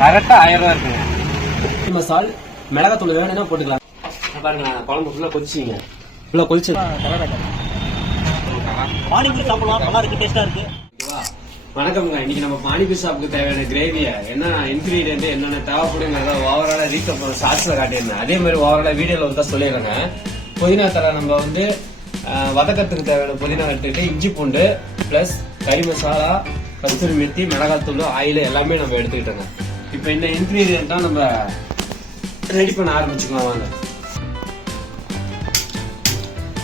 கரெக்டா 1000 ரூபா இருக்குங்க. மசால் மிளகாத்தூள் வேணும்னா போட்டுக்கலாம். பாருங்க குழம்பு ஃபுல்லா கொதிச்சிங்க. ஃபுல்லா கொதிச்சு பானிபூரி சாப்பிடலாம். நல்லா இருக்கு, டேஸ்டா இருக்கு. வணக்கம்ங்க. இன்னைக்கு நம்ம பானிபூரி சாப்பிட்டு தேவையான கிரேவியை என்ன இன்கிரீடியன்ட் என்னென்ன தேவைப்படுங்கிறத ஓவராலா ரீகப் ஷார்ட்ஸ்ல காட்டியிருந்தேன். அதே மாதிரி ஓவராலா வீடியோல வந்து சொல்லிடுறேங்க. புதினா தலை நம்ம வந்து வதக்கத்துக்கு தேவையான புதினா எடுத்துக்கிட்டு இஞ்சி பூண்டு பிளஸ் கறி மசாலா, கஸ்தூரி மெத்தி, மிளகாத்தூள், ஆயில் எல்லாமே நம்ம எடுத்துக்கிட்டோங்க. இப்போ இந்த இன்கிரீடியன்ட்டா நம்ம ரெடி பண்ண ஆரம்பிச்சுக்கலாம் வாங்க.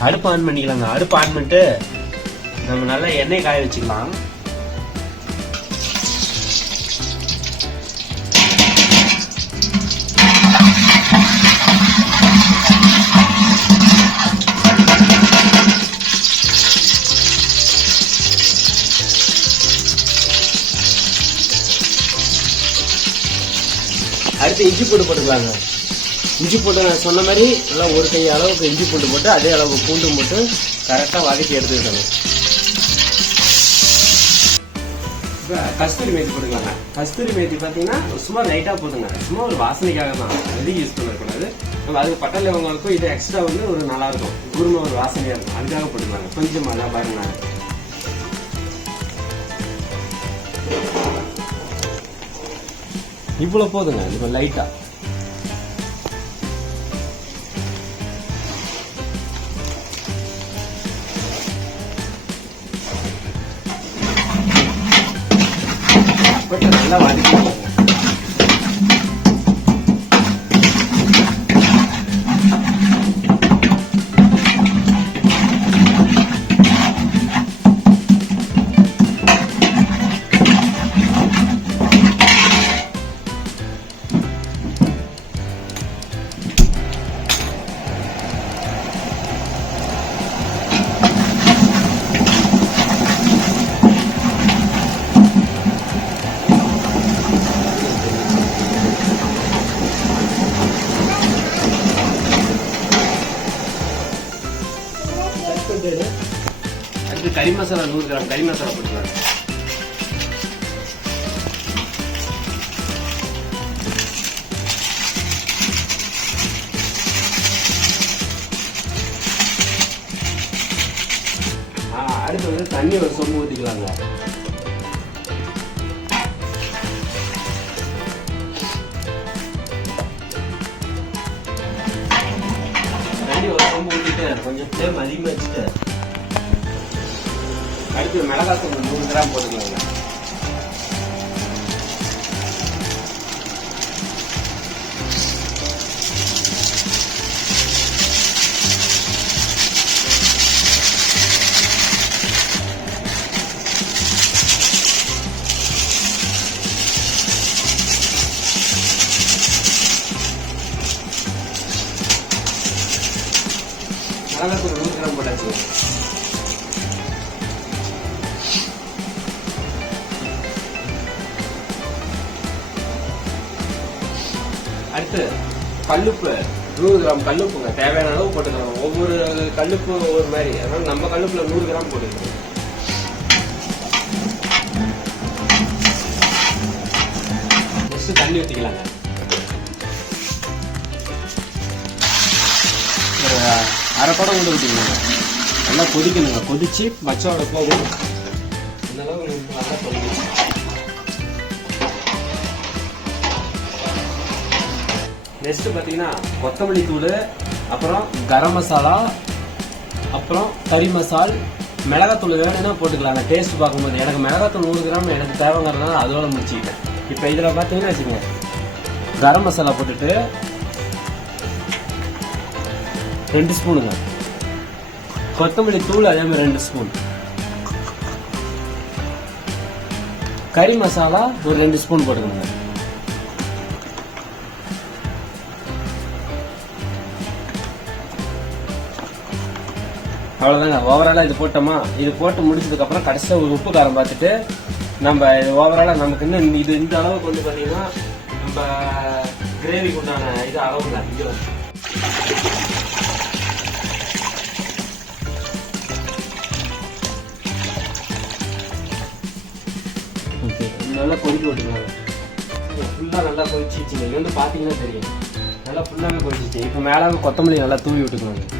அடுப்பு ஆன் பண்ணிக்கலாங்க. அடுப்பு ஆன் பண்ணிட்டு நம்ம நல்லா எண்ணெய் காய வச்சுக்கலாம். அடுத்து இஞ்சி பூண்டு போட்டுக்கலாங்க. இஞ்சி பூண்டு நான் சொன்ன மாதிரி நல்லா ஒரு கை அளவுக்கு இஞ்சி பூண்டு போட்டு அதே அளவுக்கு பூண்டு போட்டு கரெக்டாக வதக்கி எடுத்துக்கிட்டோங்க. இப்போ கஸ்தூரி மேத்தி போட்டுக்கலாங்க. கஸ்தூரி மேத்தி பார்த்தீங்கன்னா சும்மா லைட்டாக போட்டுங்க. சும்மா ஒரு வாசனைக்காக தான், வெளியே யூஸ் பண்ணக்கூடாது. நம்ம அதுக்கு பட்டை லவங்கங்களுக்கும் இது எக்ஸ்ட்ரா வந்து ஒரு நல்லா இருக்கும், குருமா ஒரு வாசனையாக இருக்கும், அதுக்காக போட்டுக்கலாங்க. கொஞ்சம் நல்லா பாருங்க. இவ்வளோ போதுங்க. இப்போ லைட்டா நல்லா வதக்கிக்கோங்க. அடுத்து கறி மசாலா 100 கிராம் கறி மசாலா போட்டுக்கலாம். அடுத்து வந்து தண்ணி ஒரு சொம்பு ஊற்றிக்கலாங்க. தண்ணி ஒரு சொம்பு ஊற்றிட்டு கொஞ்சம் ஃப்ளேம் அதிகமாக வச்சுட்டு அடுத்து மிளகாத்தூள் 100 கிராம் போட்டுக்கலாங்க. மிளகாத்தூள் 100 கிராம் போட்டாச்சு. அடுத்து கல்லுப்பு 100 கிராம் கல்லுப்புங்க. தேவையான அளவு போட்டுக்கலாம். ஒவ்வொரு கல்லுப்பு ஒவ்வொரு மாதிரி, அதனால நம்ம கல்லுப்புல 100 கிராம் போட்டுக்கலாம். நெக்ஸ்ட் தண்ணி ஊற்றிக்கலாங்க. ஒரு அரை குடம் கொண்டு ஊற்றிக்கலாங்க. நல்லா கொதிக்கணுங்க. கொதிச்சு பச்சோட போகும். இந்த அளவு நல்லா கொதிக்கணும். நெக்ஸ்ட் பார்த்தீங்கன்னா கொத்தமல்லி தூள், அப்புறம் கரம் மசாலா, அப்புறம் கறி மசால், மிளகாத்தூள் வேணும்னா போட்டுக்கலாங்க. டேஸ்ட் பார்க்கும்போது எனக்கு மிளகாத்தூள் 100 கிராம் எனக்கு தேவைங்கிறதுனால அதோட முடிச்சுக்கிட்டேன். இப்போ இதில் பார்த்தீங்கன்னா வச்சுக்கோங்க, கரம் மசாலா போட்டுட்டு 2 ஸ்பூனுங்க, கொத்தமல்லி தூள் அதே மாதிரி 2 ஸ்பூன், கறி மசாலா ஒரு 2 ஸ்பூன் போட்டுக்கோங்க. அவ்வளோதாங்க. ஓவராலாக இது போட்டோமா, இது போட்டு முடிச்சதுக்கப்புறம் கடைசியாக ஒரு உப்பு காரம் பார்த்துட்டு நம்ம ஓவராலாக நமக்கு இன்னும் இது இந்த அளவுக்கு வந்து பார்த்தீங்கன்னா நம்ம கிரேவிக்கு உண்டான இது அளவுங்க. இது ஓகே, நல்லா கொதிக்க விட்டுருவாங்க. ஃபுல்லா நல்லா கொதிச்சிச்சுங்க. இங்க வந்து பாத்தீங்கன்னா தெரியும், நல்லா ஃபுல்லாவே கொதிச்சிச்சு. இப்போ மேல கொத்தமல்லி நல்லா தூவி விட்டுக்கணும்.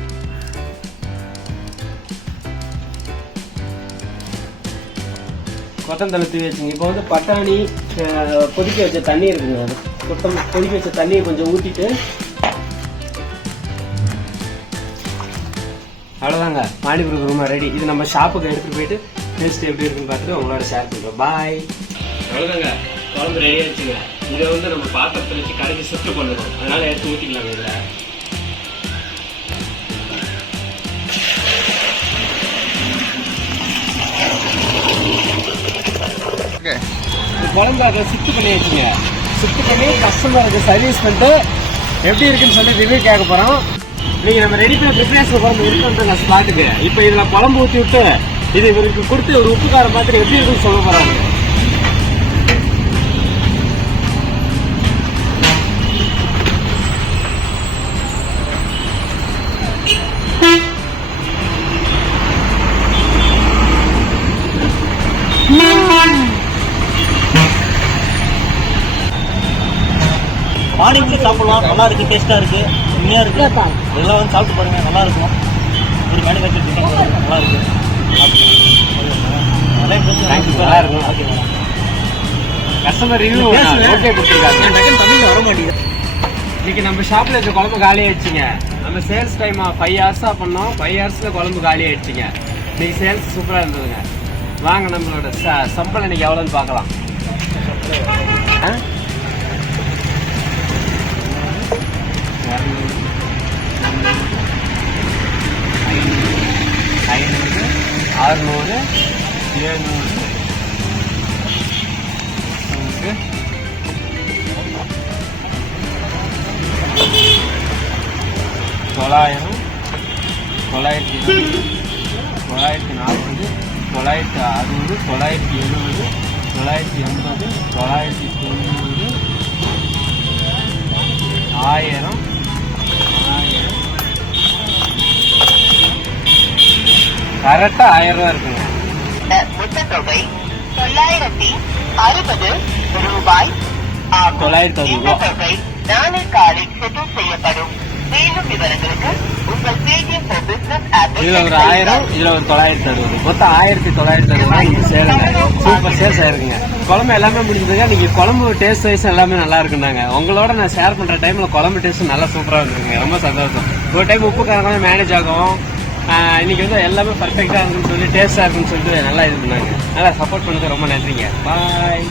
கொத்தமல்லி தூவி வச்சுங்க. இப்போ வந்து பட்டாணி கொதிக்க வச்ச தண்ணி இருக்குங்க, கொதிக்க வச்ச தண்ணியை கொஞ்சம் ஊற்றிட்டு அவ்வளோதாங்க, மாடிபுரி குருமா ரெடி. இது நம்ம ஷாப்புக்கு எடுத்துகிட்டு போயிட்டு டேஸ்ட் எப்படி இருக்குன்னு பார்த்துட்டு உங்களோட ஷேர் பண்ணுறோம். பாய். அவ்வளோதாங்க, குழம்பு ரெடி ஆயிடுச்சுங்க. இதை வந்து நம்ம பாத்திரத்தில் வச்சு கடைக்கு ஷிஃப்ட் பண்ணணும், அதனால எடுத்து ஊற்றிக்கலாங்க. இதில் குழம்பு அதை ஷிஃப்ட் பண்ணி வச்சுங்க. ஷிஃப்ட் பண்ணி கஸ்டமருக்கு சர்வீஸ் பண்ணிட்டு எப்படி இருக்குன்னு சொல்லி ரிவ்யூ கேட்க போகிறோம். நீங்கள் நம்ம ரெடி பண்ண ப்ரிப்பரேஷன் குழம்பு இருக்குன்ற ஸ்பாட்டுக்கு இப்போ இதில் குழம்பு ஊற்றி விட்டு இது இவருக்கு கொடுத்து ஒரு உப்புக்காரம் பார்த்துட்டு எப்படி இருக்குன்னு சொல்ல போகிறாங்க. மார்னிங்க்கு சாப்பிடலாம், நல்லா இருக்கு, டேஸ்டா இருக்கு, உண்மையா இருக்கு. எல்லாம் வந்து சாப்பிட்டு பாருங்க, நல்லா இருக்கும். ஒரு மேனுஃபேக்சர் டிசைன் நல்லா இருக்கு. நல்லா இருக்கும். கஸ்டமர் ரிவ்யூ ஓகே கொடுத்துருக்காங்க. தமிழ்ல வர மாட்டேங்குது. இன்னைக்கு நம்ம ஷாப்ல இருக்க குழம்பு காலி ஆயிடுச்சுங்க. நம்ம சேல்ஸ் டைம் 5 hours பண்ணோம். 5 hours குழம்பு காலி ஆயிடுச்சுங்க. இன்னைக்கு சேல்ஸ் சூப்பரா இருந்ததுங்க. வாங்க நம்மளோட சம்பளம் இன்னைக்கு எவ்வளோன்னு பார்க்கலாம். ஐநூறு, 600, 700, 900, 940, 940, 960, 970, 980, 990, 1000, கரெக்டா 1000 ரூபா இருக்குங்க. மொத்த தொகை 960 ரூபாய். 960 இந்த தொகை நாளை காலை செட்டில் செய்யப்படும். மேலும் விவரங்களுக்கு உங்கள் பேடிஎம் ஃபார் பிசினஸ் ஆப். இதுல ஒரு 1000, இதுல ஒரு 960, மொத்தம் 1960 இது சேருங்க. சூப்பர் சேல்ஸ் ஆயிருக்குங்க. குழம்பு எல்லாமே முடிஞ்சதுங்க. நீங்க குழம்பு டேஸ்ட் வைஸ் எல்லாமே நல்லா இருக்குன்னாங்க. உங்களோட நான் ஷேர் பண்ற டைம்ல குழம்பு டேஸ்ட் நல்லா சூப்பரா இருக்குங்க. ரொம்ப சந்தோஷம். ஒரு டைம் உப்பு காரம் மேனேஜ் ஆகும். இன்னைக்கு வந்து எல்லாமே பர்ஃபெக்டா இருக்குன்னு சொல்லி டேஸ்டா இருக்குன்னு சொல்லிட்டு நல்லா இது பண்ணாங்க. நல்லா சப்போர்ட் பண்ணதுக்கு ரொம்ப நன்றிங்க. பாய்.